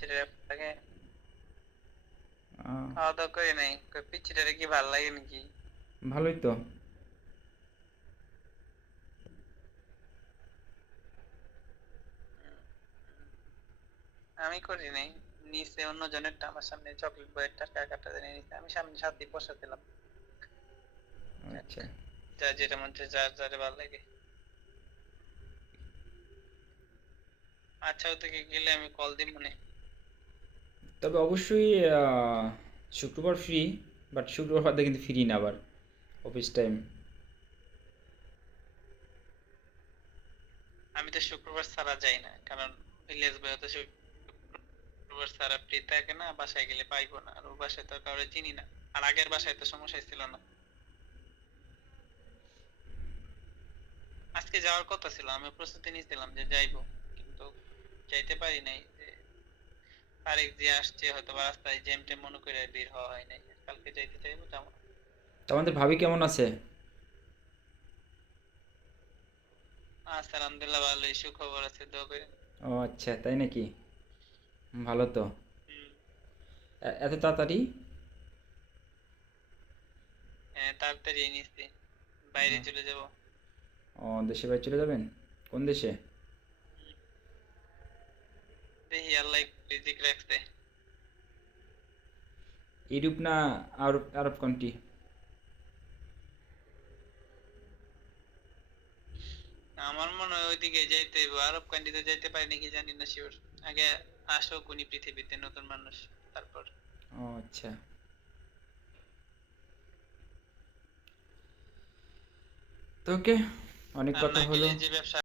পিচ্ছিটারে লাগে আহ, খাওয়া দাওয়া করে নাই, পিচ্ছিটারে কি ভাল লাগে নাকি? ভালোই তো। আমি করি নাই, নিচে অন্য জনেরটা আমার সামনে চকলেট বয়ের টাকা কাটা দিয়ে নিচে, আমি সামনে সাথে বসাছিলাম। যাক, আচ্ছা, যার যেটা মধ্যে যার যারে ভালো লাগে। আচ্ছা, ওদিকে গেলে আমি কল দিব মনে। তবে অবশ্যই শুক্রবার ফ্রি, বাট শুক্রবার বাদে কিন্তু ফ্রি না আবার, অফিস টাইম। আমি তো শুক্রবার ছাড়া যাই না, কারণ ভিলেজ বয় তো শুক্রবার ছাড়া ফ্রি থাকে না, বাসায় গেলে পাইবো না, আর ও বাসায় তো কাউরে চিনি না। আর আগের বাসায় তো সমস্যা ছিল না। আজকে যাওয়ার কথা ছিল, আমি প্রস্তুতি নিয়েছিলাম যে যাইবো, কিন্তু যাইতে পারি নাই। যে তারিখ যে আসছে, হয়তো বা রাস্তায় জ্যাম ট্যাম মনে করে বের হওয়া হয় নাই। কালকে যাইতে চাইবো, যাবো না। তো আমাদের ভাবি কেমন আছে? আচ্ছা, আলহামদুলিল্লাহ ভালোই, সুখবর আছে, দোয়া করেন। ও আচ্ছা, তাই নাকি? ভালো তো। হুম। এত তাড়াতাড়ি? হ্যাঁ, তাড়াতাড়ি নিচ্ছি, বাইরে চলে যাব। ও, দেশে বাড়ি চলে যাবেন? কোন দেশে? দেখি আল্লাহ রিজিক রাখছে। ইউরোপ না আরব, আরব কান্ট্রি? আমার মনে হয় ওইদিকে যাইতে হইব, আরব কান্ট্রিতে যাইতে পারি নাকি জানি না, শিওর। আগে আসুক উনি পৃথিবীতে, নতুন মানুষ, তারপর। ও আচ্ছা। তো ওকে, অনেক আর কথা না হলো। গেলে যে ব্যবসা